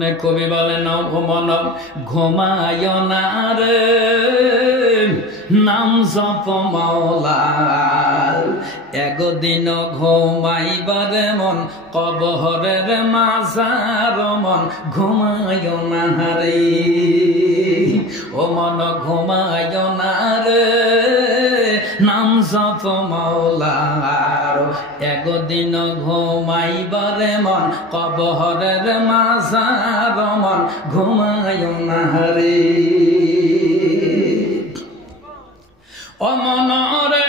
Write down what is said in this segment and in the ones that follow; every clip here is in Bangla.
জন্য কবি বলেন ও মন ঘুমায় না রে নাম জপ মাওলার একদিন ঘুমাইবার মন কবরের মাজার মন ঘুমায় না রে ও মন ঘুমায় না রে নাম জপ মাওলার একদিন ঘুমাইবার মন কবরের মাজার মন ঘুমায় না রে ও মন রে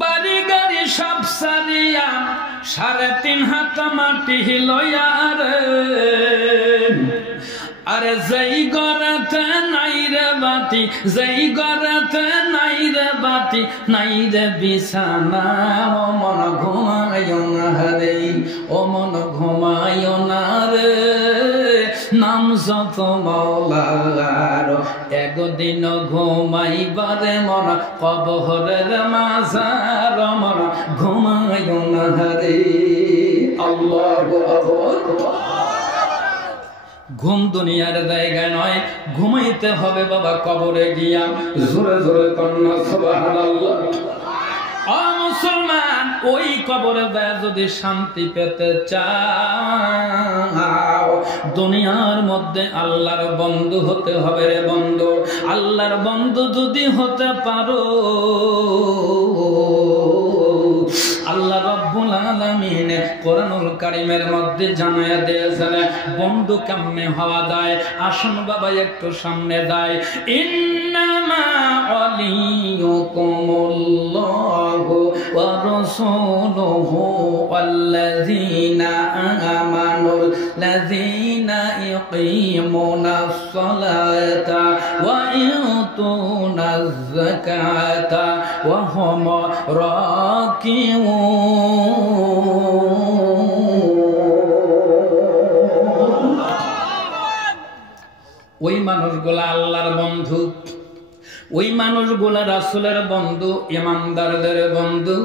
বাড়ি গাড়ি সব সারিয়া 3.5 হাত মাটি লইয়া রে আরে যেই গড়াতে নাই রে বাতি যেই গড়াতে নাই রে বাতি নাই রে বিছানা ও মন ঘুমায় না রে ও মন ঘুমায় না রে নাম জপ মাওলার একদিন ঘুমাইবারে মন কবরের মাজার মন ঘুমায় না রে আল্লাহু আকবার ঘুম দুনিয়ার জায়গা নয় ঘুমাইতে হবে বাবা কবরে গিয়া জোরে জোরে কন্যা সুবহানাল্লাহ ও মুসলমান ওই কবরে যদি শান্তি পেতে চাও দুনিয়ার মধ্যে আল্লাহর বন্ধু হতে হবে রে বন্ধু আল্লাহর বন্ধু যদি হতে পারো আল্লাহ রাব্বুল আলামিন কোরআনুল কারীমের মধ্যে জানায়া দিয়েছেন বন্ধু কেমনে হওয়া যায় আসুন বাবা একটু সামনে যায় ইন্নামা ওয়ালিয়ুকুমুল্লাহু ওয়া রাসূলুহু ওয়াল্লাযীনা আমানুল লাযীনা ইয়ুকিমুনাস সালাতা ওয়া ইউতুনাজ যাকাতা ওয়া হুম রাকিউন ওই মানুষগুলা আল্লাহর বন্ধু ওই মানুষগুলা রাসূলের বন্ধু ইমানদারদের বন্ধু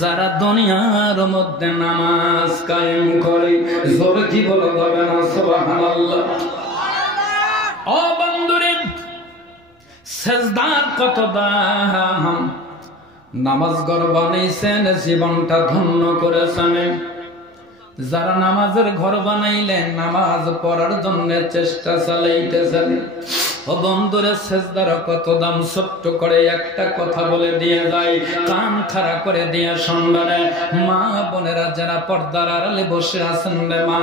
যারা দুনিয়ার মধ্যে নামাজ কায়েম করে জোরে কি বলা যাবে না সুবহানাল্লাহ ও বন্ধুরে সিজদার কত দাম নামাজ ঘর বানাইছেন জীবনটা ধন্য করেছেন যারা নামাজের ঘর বানাইলেন নামাজ পড়ার জন্য চেষ্টা চালাইতেছেন ও বন্ধুরে সিজদার কত দাম ছোট্ট করে একটা কথা বলে দিয়ে যায় কান খাড়া করে দিয়ে শুনবেন মা বোনেরা যারা পর্দার আড়ালে বসে আছেন রে মা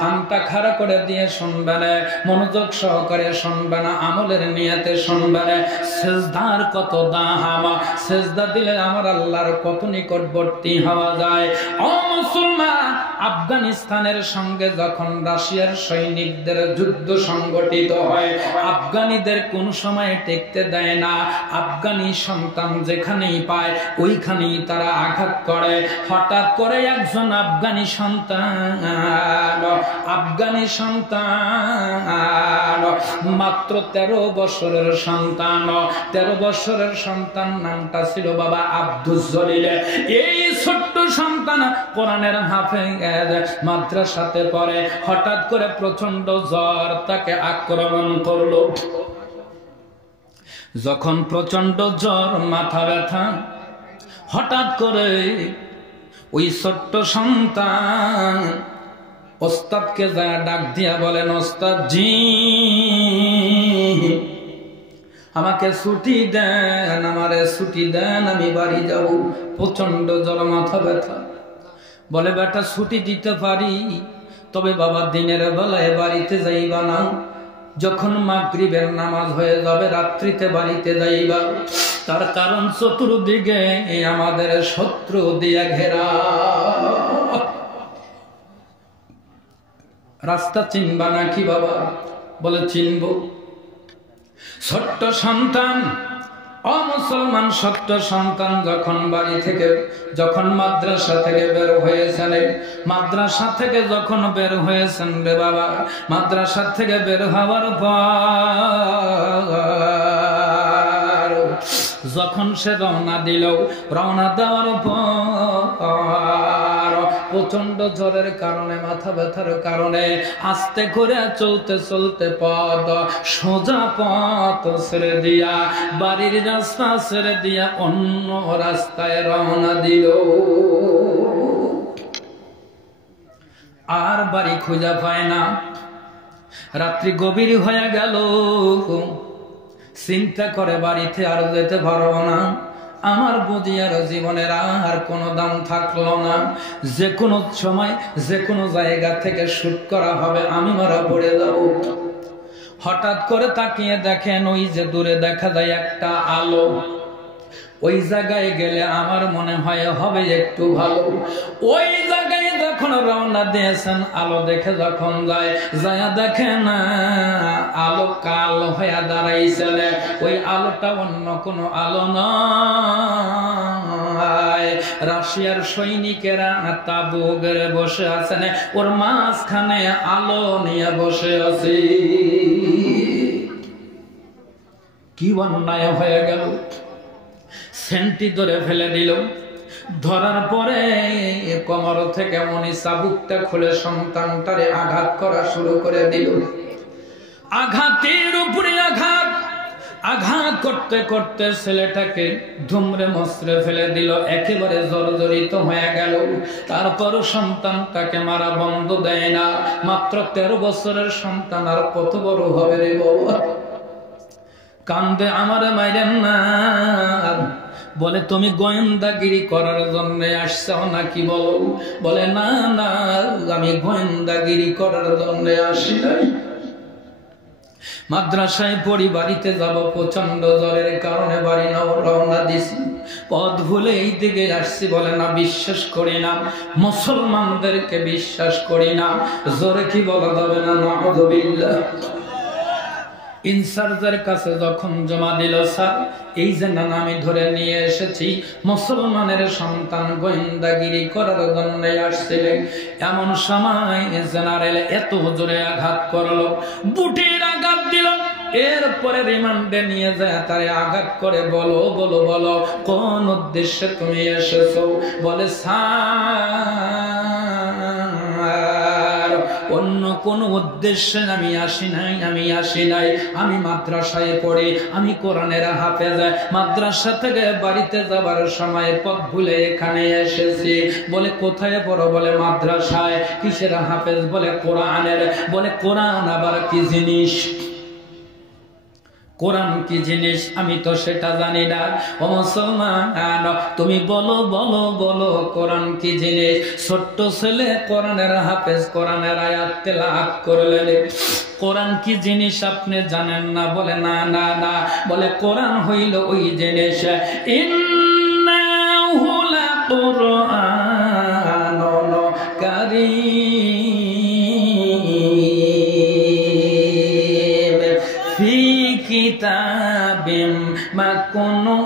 কানটা খাড়া করে দিয়ে শুনবেন মনোযোগ সহকারে শুনবেন আমলের নিয়তে শুনবেন সিজদার কত দাম সিজদা দিলে আমার আল্লাহর কত নিকটবর্তী হওয়া যায় ও মুসলমান আফগানিস্তানের সঙ্গে যখন রাশিয়ার সৈনিকদের যুদ্ধ সংগঠিত হয় আফগানিদের কোন সময় টেকতে দেয় না আফগানি সন্তান যেখানেই পায় ওইখানেই তারা আঘাত করে হঠাৎ করে একজন আফগানি সন্তান মাত্র 13 বছরের সন্তান 13 বছরের সন্তান নামটা ছিল বাবা আব্দুল জলিল এই ছোট্ট সন্তান কোরআনের হাফেজ মাদ্রাসাতে পড়ে হঠাৎ করে প্রচন্ড জ্বর তাকে আক্রমণ করলো যখন প্রচন্ড জ্বর মাথা ব্যথা হঠাৎ করে ওই ছোট্ট সন্তান ওস্তাদকে যা ডাক দিয়া বলেন ওস্তাদ জি আমাকে ছুটি দেন আমারে ছুটি দেন আমি বাড়ি যাব প্রচন্ড জ্বর মাথা ব্যথা বলে বেটা ছুটি দিতে পারি তবে বাবা দিনের বেলায় বাড়িতে যাইবা না যখন মাগরিবের নামাজ হয়ে যাবে রাত্রিতে বাড়িতে যাইবা তার কারণ চতুর্দিকে আমাদের শত্রু দিয়ে ঘেরা রাস্তা চিনবা নাকি বাবা বলে চিনবো ছোট্ট সন্তান অমুসলমান ছোট্ট সন্তান যখন বাড়ি থেকে যখন মাদ্রাসা থেকে বের হয়েছেন মাদ্রাসা থেকে যখন বের হয়েছেন রে বাবা মাদ্রাসা থেকে বের হওয়ার পর যখন সে রওনা দিল রওনা দেওয়ার পর প্রচন্ড জ্বরের কারণে, মাথা ব্যথার কারণে আস্তে করে চলতে চলতে পথ, সোজা পথ ছেড়ে দিয়া, বাড়ির রাস্তা ছেড়ে দিয়া অন্য রাস্তায় রওনা দিল। আর বাড়ি খুঁজে পায় না। রাত্রি গভীর হয়ে গেল। চিন্তা করে বাড়িতে আর যেতে পারবো না, আমার বুঝি আর জীবনের আর কোনো দাম থাকলো না। যে কোনো সময় যে কোনো জায়গা থেকে শুট করা হবে, আমি মারা পড়ে যাব। হঠাৎ করে তাকিয়ে দেখেন ওই যে দূরে দেখা যায় একটা আলো। ওই জায়গায় গেলে আমার মনে হয় হবে একটু ভালো। ওই জায়গায় যখন রওনা দিয়েছেন, আলো দেখে যখন যায় দেখে না আলো কাল হয়ে দাঁড়াইছে। ওই আলোটা অন্য কোনো আলো নয়, রাশিয়ার সৈনিকেরা তাবু গেড়ে বসে আছেন, ওর মাঝখানে আলো নিয়ে বসে আছে। কি অন্যায় হয়ে গেল! সেন্টি ধরে ফেলে দিল। ধরার পরে কোমর থেকে মনি চাবুকটা খুলে সন্তানটারে আঘাত করা শুরু করে দিল। আঘাতের উপরে আঘাত, আঘাত করতে করতে ছেলেটাকে ধুমরে মসরে ফেলে দিল, একেবারে জর্জরিত হয়ে গেল। তারপরও সন্তানটাকে মারা বন্ধ দেয় না। মাত্র 13 বছরের সন্তান, আর কত বড় হবে রে বাবা! কান্দে, আমারে মাইরেন না। বলে তুমি গোয়েন্দাগিরি করার জন্য আসছো নাকি বলো? বলে না না, আমি গোয়েন্দাগিরি করার জন্য আসি নাই। মাদ্রাসায় পড়ি, বাড়িতে যাব, প্রচন্ড জ্বরের কারণে বাড়ি রওনা দিছি। পথ ভুলে এই দিকে আসছি। বলে না, বিশ্বাস করি না, মুসলমানদেরকে বিশ্বাস করি না। জোরে কি বলা যাবে না? নাউযুবিল্লাহ। ইনচার্জের কাছে যখন জমা দিল, স্যার এই যে নানা আমি ধরে নিয়ে এসেছি, মুসলমানের সন্তান গোয়েন্দাগিরি করার জন্য আসছিলেন, এমন সময় জেনারেল এত জোরে আঘাত করলো, বুটের আঘাত দিল। এরপরে রিমান্ডে নিয়ে যায়, তারে আঘাত করে বলো বলো বলো কোন উদ্দেশ্যে তুমি এসেছো? বলে স্যার অন্য কোন উদ্দেশ্যে আমি আসি নাই, আমি আসি নাই। আমি মাদ্রাসায় পড়ি, আমি কোরআনের হাফেজ। মাদ্রাসা থেকে বাড়িতে যাবার সময় পথ ভুলে এখানে এসেছি। বলে কোথায় পড়ো? বলে মাদ্রাসায়। কিসের হাফেজ? বলে কোরআনের। বলে কোরআন আবার কি জিনিস? কোরআন কি জিনিস? আমি তো সেটা জানি না। ও মুসলমান, তুমি বলো বলো বলো কোরআন কি জিনিস? ছোট্ট ছেলে কোরআনের হাফেজ, কোরআনের আয়াত তেলাওয়াত করলেন। কোরআন কি জিনিস আপনি জানেন না? বলে না না না। বলে কোরআন হইল ওই জিনিস, ইন্নাহু লাকুরআনুন কারীম ফি কিতাবিম মাকনুন।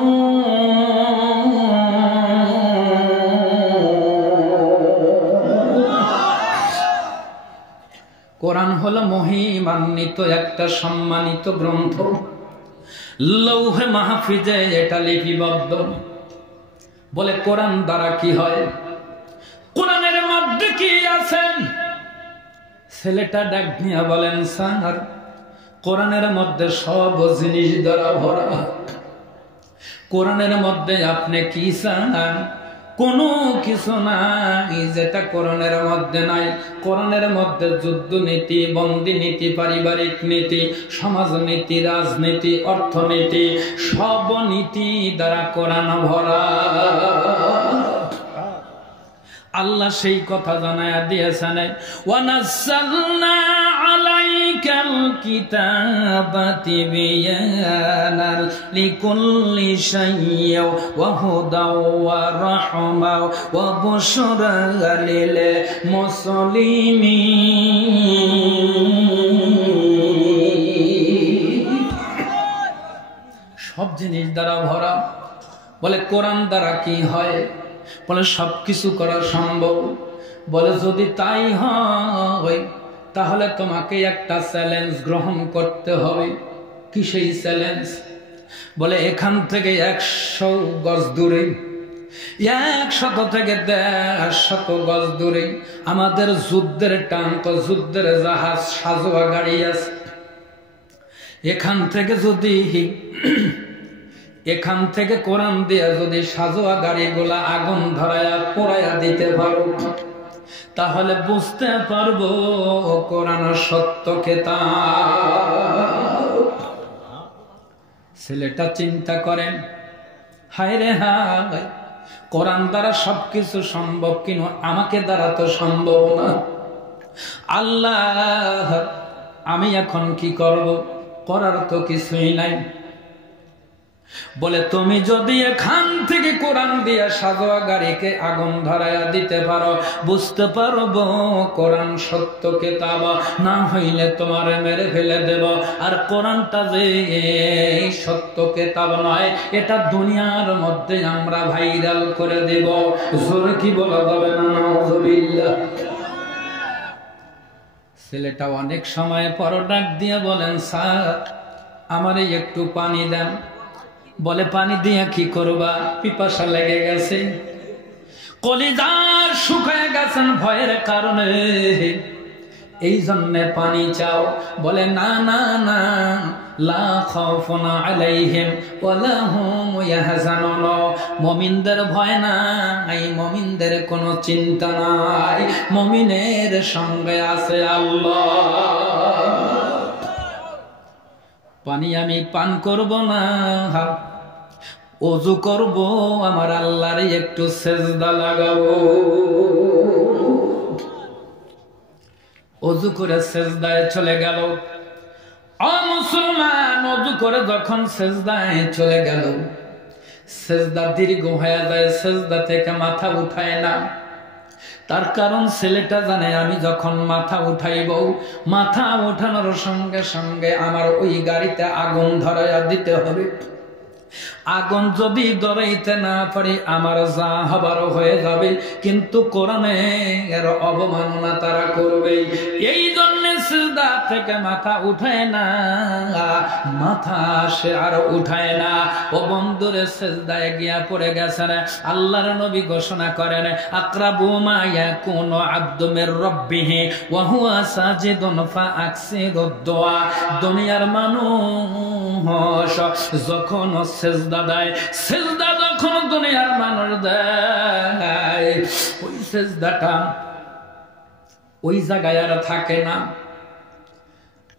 কোরআন হলো মহিমান্বিত একটা সম্মানিত গ্রন্থ। লৌহে মাহফিজে এটা লিপিবদ্ধ। বলে কোরআন দ্বারা কি হয়? কোরআনের মধ্যে কি আছে? ছেলেটা ডাক দিয়া বলেন, স্যার কোরআনের মধ্যে সব জিনিস দ্বারা ভরা। কোরআনের মধ্যে আপনি কি চান? কোনো কিছু নাই যেটা কোরআনের মধ্যে নাই। কোরআনের মধ্যে যুদ্ধ নীতি, বন্দী নীতি, পারিবারিক নীতি, সমাজ নীতি, রাজনীতি, অর্থনীতি, সব নীতি দ্বারা কোরআন ভরা। আল্লাহ সেই কথা জানায়া দিয়েছেন, ওয়ানাজ্জালনা আলাইকাল কিতাবা তিবয়ানাল লিকুল্লি শাইইন ওয়া হুদাও ওয়া রাহমা ওয়া বুশরা লিল মুসলিমিন। সব জিনিস দ্বারা ভরা। বলে কোরআন দ্বারা কি হয়? বলে সবকিছু করা সম্ভব। বলে যদি তাই হয় তাহলে তোমাকে একটা চ্যালেঞ্জ গ্রহণ করতে হবে। কি সেই চ্যালেঞ্জ? বলে এখান থেকে 100 গজ দূরে 100 থেকে 150 গজ দূরে আমাদের যুদ্ধের ট্যাঙ্ক, যুদ্ধের জাহাজ, সাজোয়া গাড়ি আছে। এখান থেকে কোরআন দিয়ে যদি সাজোয়া গাড়িগুলা আগুন ধরায়া পোড়ায়া দিতে পারো, তাহলে বুঝতে পারবো কোরআন সত্য কিতাব। ছেলেটা চিন্তা করেন, হায় রে হায়, কোরআন দ্বারা সবকিছু সম্ভব, কিন্তু আমাকে দ্বারা তো সম্ভব না। আল্লাহ, আমি এখন কি করব? করার তো কিছুই নাই। বলে, তুমি যদি এখান থেকে কোরআন দিয়ে সাজোয়া গাড়িকে আগুন ধরাইয়া দিতে পারো, বুঝতে পারবো কোরআন সত্য কিতাব, না হইলে তোমারে মেরে ফেলে দেব। আর কোরআনটা যে সত্য কিতাব নয়, এটা দুনিয়ার মধ্যে আমরা ভাইরাল করে দেব। জোরে কি বলা যাবে না? নাউযুবিল্লাহ। ছেলেটা অনেক সময় পর ডাক দিয়ে বলেন, স্যার, আমারে একটু পানি দেন। বলে, পানি দিয়ে কি করবা? পিপাসা লেগে গেছে, কলিজার শুকায় গেছেন ভয়ের কারণে, এই জন্যে পানি চাও। বলে, না না না, লা খাউফুন আলাইহিম ওয়ালা হুম ইয়াহজানুন। মুমিনদের ভয় নাই, মুমিনদের কোনো চিন্তা নাই, মুমিনের সঙ্গে আছে আল্লাহ। পানি আমি পান করব না, ওযু করব, আমার আল্লাহর একটু সেজদা লাগাবো। ওযু করে সেজদায় চলে গেল। মুসলমান ওযু করে যখন সেজদায় চলে গেল, সেজদা দীর্ঘ হয়ে যায়, সেজদা থেকে মাথা উঠায় না। তার কারণ ছেলেটা জানে, আমি যখন মাথা উঠাইব, মাথা উঠানোর সঙ্গে সঙ্গে আমার ওই গাড়িতে আগুন ধরাইয়া দিতে হবে। আগুন যদি ধরাইতে না পারি, আমার যা হবার হয়ে যাবে, কিন্তু কোরআনে এর অবমাননা তারা করবে। এই জন্য সিজদা থেকে মাথা উঠায় না, মাথা সে আর উঠায় না। ও বন্ধুরে, সিজদায় গিয়া পড়ে গেছেন। আল্লাহর নবী ঘোষণা করেন, আকরাবু মা ইয়াকুনু আবদু মির রাব্বিহি ওয়া হুয়া সাজিদুন ফাআকসিরুদ দুআ। দুনিয়ার মানুষ যখন সেজদা দেয়, সেজদা যখন দুনিয়ার মানুষ দেয়, ওই সেজদাটা ওই জায়গায় আর থাকে না।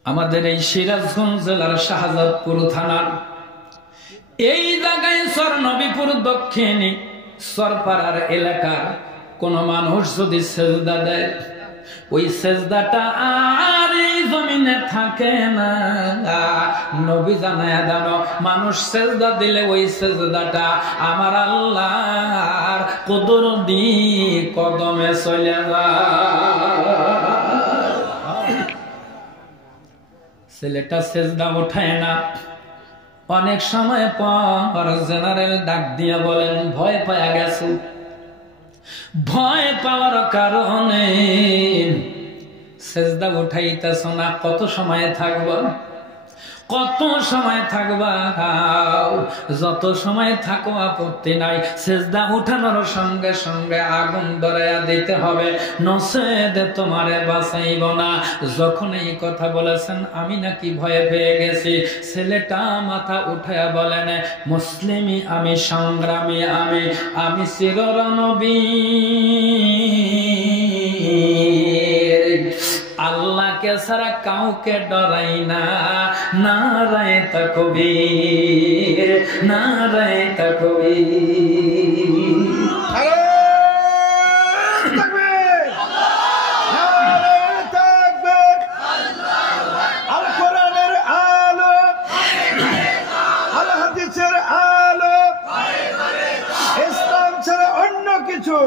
আমাদের এই সিরাজগঞ্জ জেলার শাহজাদপুর থানার এই জায়গায় সরনবীপুর দক্ষিণী সরপাড়ার এলাকার কোন মানুষ যদি সেজদা দেয়, ওই সেজদাটা আর এই জমিনে থাকে না। নবী জানায়া দেন, মানুষ সেজদা দিলে ওই সেজদাটা আমার আল্লাহর কুদরতি কদমে চলে যায়। ছেলেটা সেজদা ওঠায় না। অনেক সময় পর জেনারেল ডাক দিয়া বলেন, ভয় পাওয়া গেছে। ভয় পাওয়ার কারণে সেজদা উঠাইতেছ না। কত সময় থাকবা? কত সময় থাকবা? যত সময় থাকো আপত্তি নাই, সেজদা উঠানোর সঙ্গে সঙ্গে আগুন ধরাইয়া দিতে হবে, নচেত তোমারে বাঁচাইব না। যখন এই কথা বলেছেন, আমি নাকি ভয়ে পেয়ে গেছি। ছেলেটা মাথা উঠাইয়া বলেন, মুসলিমি আমি, সংগ্রামী আমি, আমি চিররণবীর, আল্লাহকে ছাড়া কাউকে ডরাই না। নারায়ে তাকবীর, নারায়ে তাকবীর। আল কোরআনের আলো, আল হাদিসের আলো, ইসলাম ছাড়া অন্য কিছু।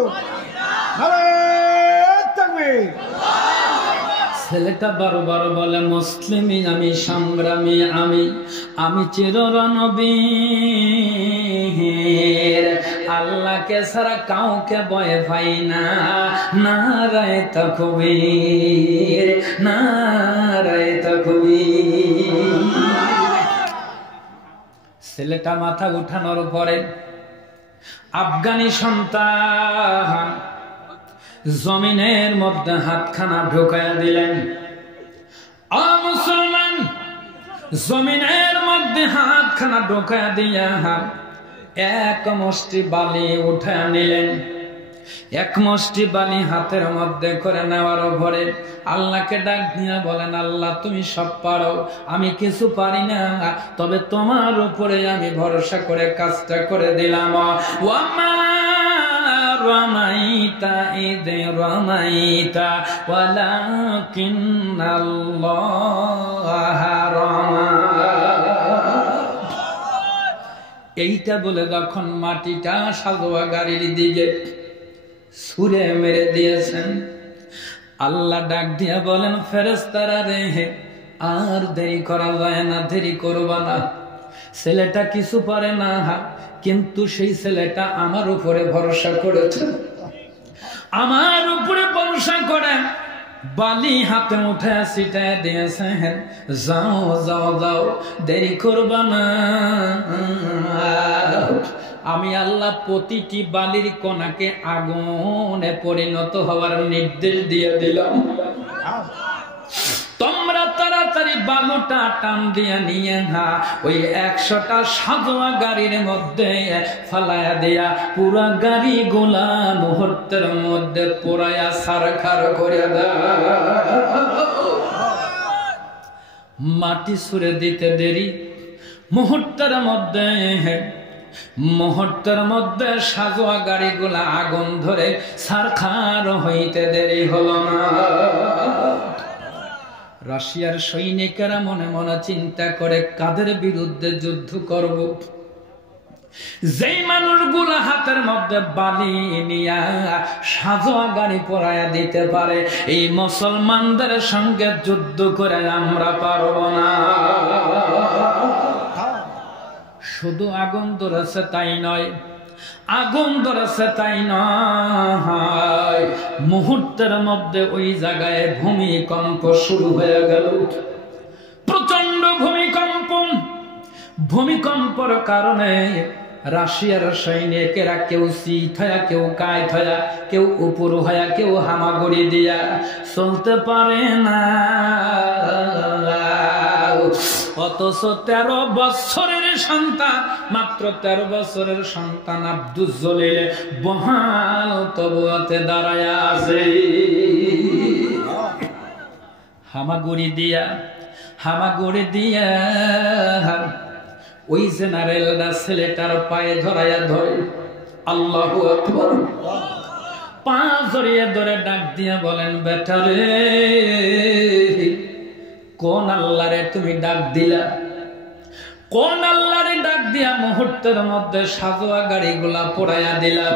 নারায়ে তাকবীর। ছেলেটা বারবার বলে, মুসলিমি আমি, সংগ্রামী আমি, আমি চিররণবীর, আল্লাহকে ছাড়া কাউকে ভয় পাই না। নারায়ে তাকবীর, নারায়ে তাকবীর। ছেলেটা মাথা উঠানোর পরে আফগানি সন্তান জমিনের মধ্যে হাতখানা ঢুকায়া দিলেন। ও মুসলমান, জমিনের মধ্যে হাতখানা ঢুকায়া দিয়া এক মুষ্টি বালি উঠায় নিলেন। এক মুষ্টি বালি হাতের মধ্যে করে নেওয়ার পরে আল্লাহকে ডাক দিয়া বলেন, আল্লাহ তুমি সব পারো, আমি কিছু পারি না, তবে তোমার উপরে আমি ভরসা করে কাজটা করে দিলাম। ওয়ামা রামাইতা ইদ রামাইতা ওয়ালাকিন্নাল্লাহ রামা। এইটা বলে যখন মাটিটা সাজোয়া গাড়ির দিকে ছুঁড়ে মেরে দিয়েছেন, আল্লাহ ডাক দিয়া বলেন, ফেরেশতারা রে, আর দেরি করা যায় না, দেরি করবা না। ছেলেটা কিছু পারে না, কিন্তু সেই ছেলেটা আমার উপরে ভরসা করেছে, আমার উপরে ভরসা করে বালি হাতে উঠে ছিটায় দিয়েছে। যাও যাও যাও, দেরি করবা না। আমি আল্লাহ প্রতিটি বালির কণাকে আগুনে পরিণত হওয়ার নির্দেশ দিয়ে দিলাম। তোমরা তাড়াতাড়ি বালুটা টান দিয়ে নিয়ে ওই 100টা সাজোয়া গাড়ির মধ্যে ফালায়া দিয়া পুরা গাড়ি গোলা মুহূর্তের মধ্যে পোড়ায়া সারখার করে দাও। মাটি ছুঁড়ে দিতে দেরি, মুহূর্তের মধ্যে সাজোয়া গাড়িগুলা আগুন ধরে সারখার হইতে দেরি হলো না। রাশিয়ার সৈনিকেরা মনে মনে চিন্তা করে, কাদের বিরুদ্ধে যুদ্ধ করব? যেই মানুষগুলা হাতের মধ্যে বালি নিয়া সাজোয়া গাড়ি পরাইয়া দিতে পারে, এই মুসলমানদের সঙ্গে যুদ্ধ করে আমরা পারব না। শুধু আগুন ধরেছে তাই নয়, আগুন ধরেছে তাই নয়, মুহূর্তের মধ্যে ওই জায়গায় ভূমিকম্প শুরু হয়ে গেল। প্রচন্ড ভূমিকম্পর কারণে রাশিয়ার সৈনিকেরা কেউ চিত হয়া, কেউ কায়ত হয়া, কেউ উপর হয়া, কেউ হামাগুড়ি দিয়া চলতে পারে না। অথচ 13 বছরের সন্তান, মাত্র 13 বছরের সন্তান আব্দুল জলিল বহাল তবুয়াতে দাঁড়ায় আছে। হামাগুড়ি দিয়া ওই জেনারেলরা ছেলেটার পায়ে ধরাইয়া ধরে, আল্লাহু আকবার, পা জড়িয়ে ধরে ডাক দিয়া বলেন, বেটা রে, কোন আল্লাহরে তুমি ডাক দিলা? কোন আল্লাহরে ডাক দিয়া মুহূর্তের মধ্যে সাজোয়া গাড়িগুলা পোড়াইয়া দিলা?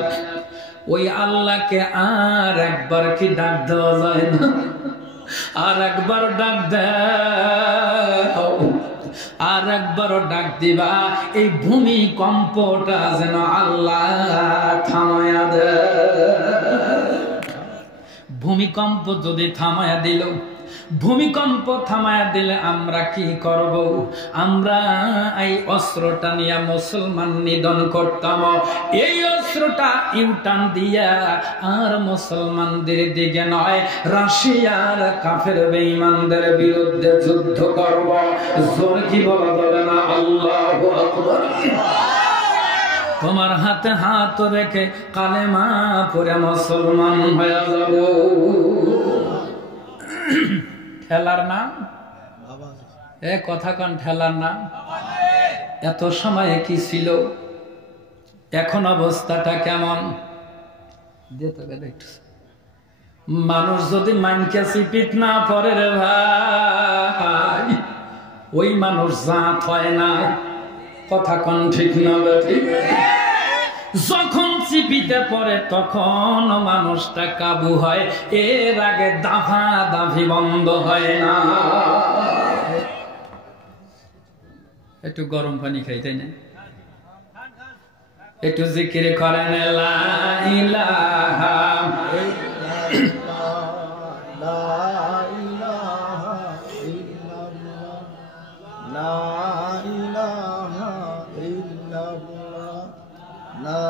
ওই আল্লাহকে আর একবার কি ডাক দেওয়া যায় না? আর একবার ডাক দাও, আর একবারও ডাক দিবা, এই ভূমিকম্পটা যেন আল্লাহ থামায়া দেয়। ভূমিকম্প যদি থামায়া দিল, ভূমিকম্প থামায়া দিলে আমরা কি করব? আমরা এই অস্ত্রটা নিয়ে মুসলমান নিধন করতাম। এই অস্ত্রটা ইউটার্ন দিয়া আর মুসলমানদের দিকে নয়, রাশিয়ার কাফের বেঈমানদের বিরুদ্ধে যুদ্ধ করব। জোর কি বলা যাবে না? আল্লাহু আকবার। তোমার হাতে হাত রেখে কালেমা পড়ে মুসলমান হয়ে যাব। ঠেলার নাম এ কথা কন, ঠেলার নাম। এত সময়ে কি ছিল, এখন অবস্থাটা কেমন? মানুষ যদি মানকে চিপিত না পড়ে রে ভাই, ওই মানুষ জাত হয় না। কথা কন ঠিক না ঠিক? যখন চিপিতে পড়ে তখন মানুষটা কাবু হয়, এর আগে দাফা দাফি বন্ধ হয় না। একটু গরম পানি খাই, তাই না? একটু জিকির করেন, লা ইলাহা লা ইলাহা ইল্লাল্লাহ, লা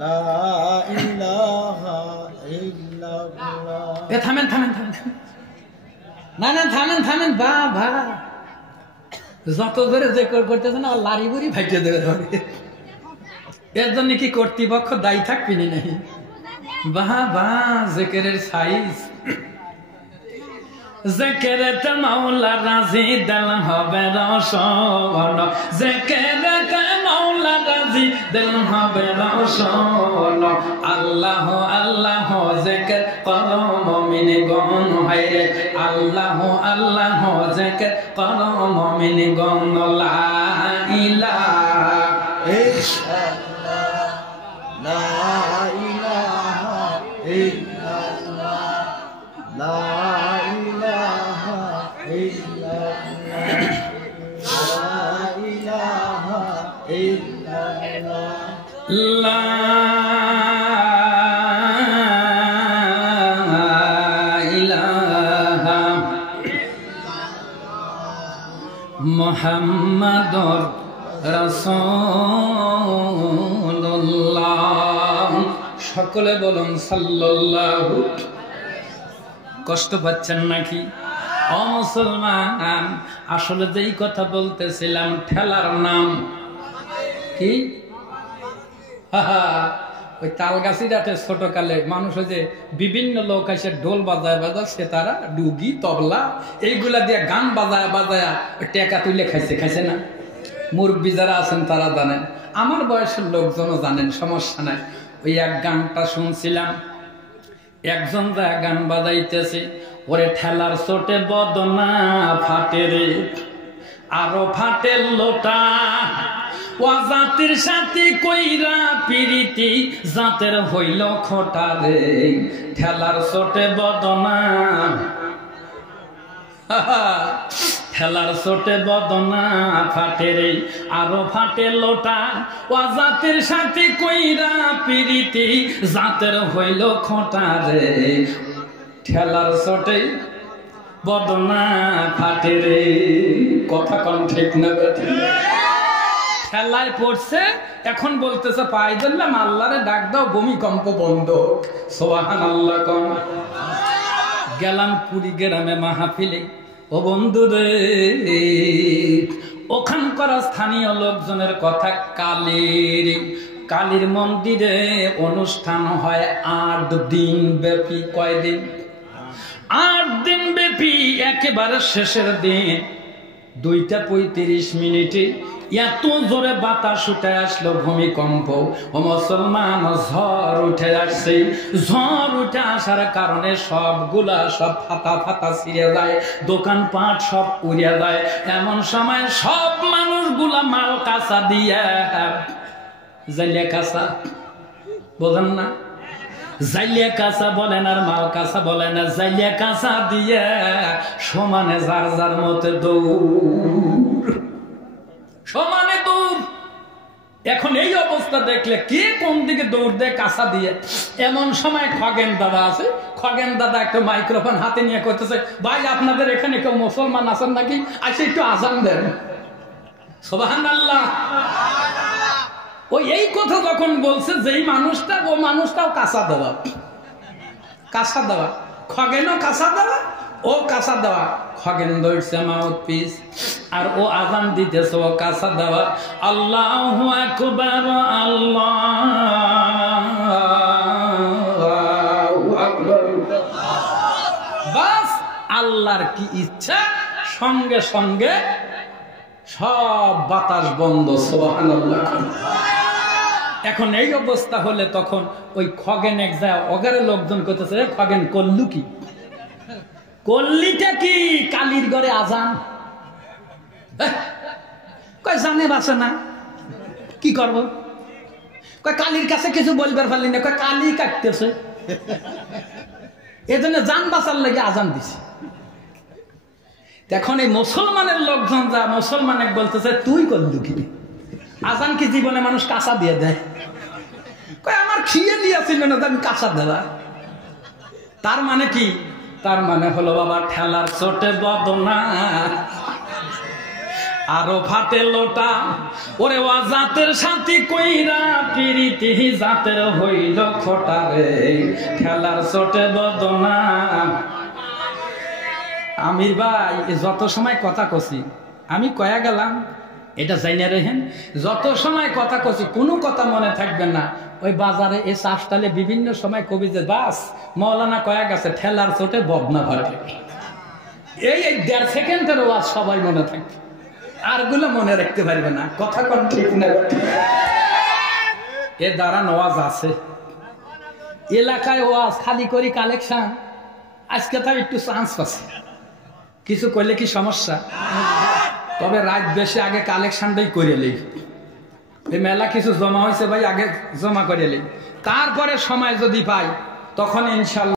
লা ইলাহা ইল্লাল্লাহ। থামেন থামেন থামেন, না না থামেন থামেন, বাবা যত ধরে যে করতেছে না লারি বুড়ি ভাইটে দেবে ধরে, এর জন্য কি কর্তৃপক্ষ দায়ী থাকবি নাই? বাবা জেকেরের সাইজ, জেকেরেতে মাওলা রাজি দিল হবে রোশন, জেকেরেতে মাওলা রাজি দিল হবে রোশন। আল্লাহ আল্লাহ জেকের করো মুমিন গণ, হায়রে আল্লাহ আল্লাহ জেকের করো মুমিন গণ। লা ইলাহা ইল্লাল্লাহ, লা ইলাহা ইল্লাল্লাহ, লা ইলাহা ইল্লাল্লাহ, লা ইলাহা ইল্লাল্লাহ, লা ইলাহা মুহাম্মাদুর রাসূলুল্লাহ। সকলে বলুন সাল্লাল্লাহু। কষ্ট পাচ্ছেন নাকি ও মুসলমান? আসলে যেই কথা বলতেছিলাম, ঠেলার নাম কি? ওই তালগাছিরাতে ছোটকালে মানুষ যে বিভিন্ন লোক এসে ঢোল বাজায় বাজায়, সে তারা ডুগি তবলা এইগুলা দিয়ে গান বাজায় বাজায় টেকা তুলে খাইছে, খাইছে না? মুরব্বী যারা আছেন তারা জানেন, আমার বয়সের লোকজনও জানেন, সমস্যা নাই। ওই এক গানটা শুনছিলাম, একজন যা গান বাজাইতেছে, ওরে ঠেলার চোটে বদনা ফাটে রে, আরো ফাটে লোটা, ও জাতির সাথে কইরা পিরিতি, জাতের হইল খোটা রে, ঠেলার চোটে বদনা, ঠেলার চোটে বদনা ফাটে রে, আরো ফাটে লোটা, ও জাতির সাথে কইরা পিরিতি, জাতের হইল খোটা রে, ঠেলার চোটে বদনা ফাটে রে। কথা কোন ঠিক না? ঠেলায় পড়ছে, এখন বলতেছে পাই দিলাম আল্লাহরে ডাক দাও, ভূমিকম্প বন্ধ। সুবহানাল্লাহ কম। গেলাম কুড়িগ্রামে মাহফিলে, ও বন্ধু রে, ওখানকার স্থানীয় লোকজনের কথা, কালীর মন্দিরে অনুষ্ঠান হয় 8 দিন ব্যাপী। কয়দিন? 8 দিন ব্যাপী। একেবারে শেষের দিন 2:35 এত জোরে বাতাস উঠে আসলো, ভূমিকম্প। ও মুসলমান, ঝড় উঠে আসছে। ঝড় উঠে আসার কারণে সবগুলা সব ফাতা ফাতা ছিঁড়ে যায়, দোকানপাট সব উড়ে যায়। এমন সময় সব মানুষগুলা মাল কাঁচা দিয়ে, জাইলে কাঁচা বোঝেন না, জাইলিয়া কাঁচা বলেন আর মাল কাঁচা বলেন, জাইলিয়া কাঁচা দিয়ে সমানে যার যার মতে দৌড়, সমানে দৌড়। এখন এই অবস্থা দেখলে কে কোন দিকে দৌড় দেয় কাঁচা দিয়ে। এমন সময় খগেন দাদা আছে, খগেন দাদা একটা মাইক্রোফোন হাতে নিয়ে করতেছে, ভাই আপনাদের এখানে কেউ মুসলমান আছেন নাকি, আসে একটু আজান দেন। সুবহানাল্লাহ। ওই এই কথা যখন বলছে, যেই মানুষটা, ও মানুষটাও কাঁচা দেওয়া, কাঁচা দেওয়া, খগেনও কাঁচা দেওয়া, ও কাঁচা দেওয়া। খগেন ধরছে মাউথ পিস, আর ও আজান দিতেছে, ও কাঁচা দেওয়া। আল্লাহু আকবার, আল্লাহু আকবার। বাস আল্লাহর কি ইচ্ছা, সঙ্গে সঙ্গে সব বাতাস বন্ধ। সুবহানাল্লাহ। এখন এই অবস্থা হলে তখন ওই খগেন এক যায়, অগারে লোকজন করতেছে, খগেন করলু কি, করলিটা কি? কালির ঘরে আজান। কয় জানে বাসে না, কি করব? কয় কালির কাছে কিছু বলবার পারলি না, কয় কালি কাটতেছে, এজন্য জান বাঁচার লেগে আজান দিছে। এখন এই মুসলমানের লোকজন যা মুসলমানে বলতেছে, তুই করলু কি? আজান কি জীবনে মানুষ কাঁচা দিয়ে দেয়? কয় আমার খিয়ে দিয়েছিল না, আমি কাঁচা দেওয়া। তার মানে কি? তার মানে হলো বাবা ঠেলার চোটে বদনা, আরো ফাটে লোটা ওরে ওয়া জাতের সাথী কইরা পিরিতি জাতের হইল খোটা রে ঠেলার চোটে বদনাম। আমির ভাই যত সময় কথা কছি আমি কয়া গেলাম এটা জাইনা রেহেন, যত সময় কথা কছি কোনো কথা মনে থাকবে না। ওই বাজারে এ চাষটালে বিভিন্ন সময় কবি যে বাস মৌলানা কয়া গেছে ঠেলার চোটে বদনা ঘটে, এই 1.5 সেকেন্ডের ওয়াজ সবাই মনে থাকবে, আর গুলো মনে রাখতে পারবে না। কথা কোন ঠিক না? এ দ্বারা ওয়াজ আছে এলাকায়, ওয়াজ খালি করি কালেকশন। আজকে তার একটু চান্স পাচ্ছে, কিছু করলে কি সমস্যা? তবে রাত বেশি আগে কালেকশনটাই করে লই, এই মেলা কিছু জমা হয়েছে ভাই আগে জমা করে লই, তারপরে সময় যদি পাই তখন ইনশাল্লাহ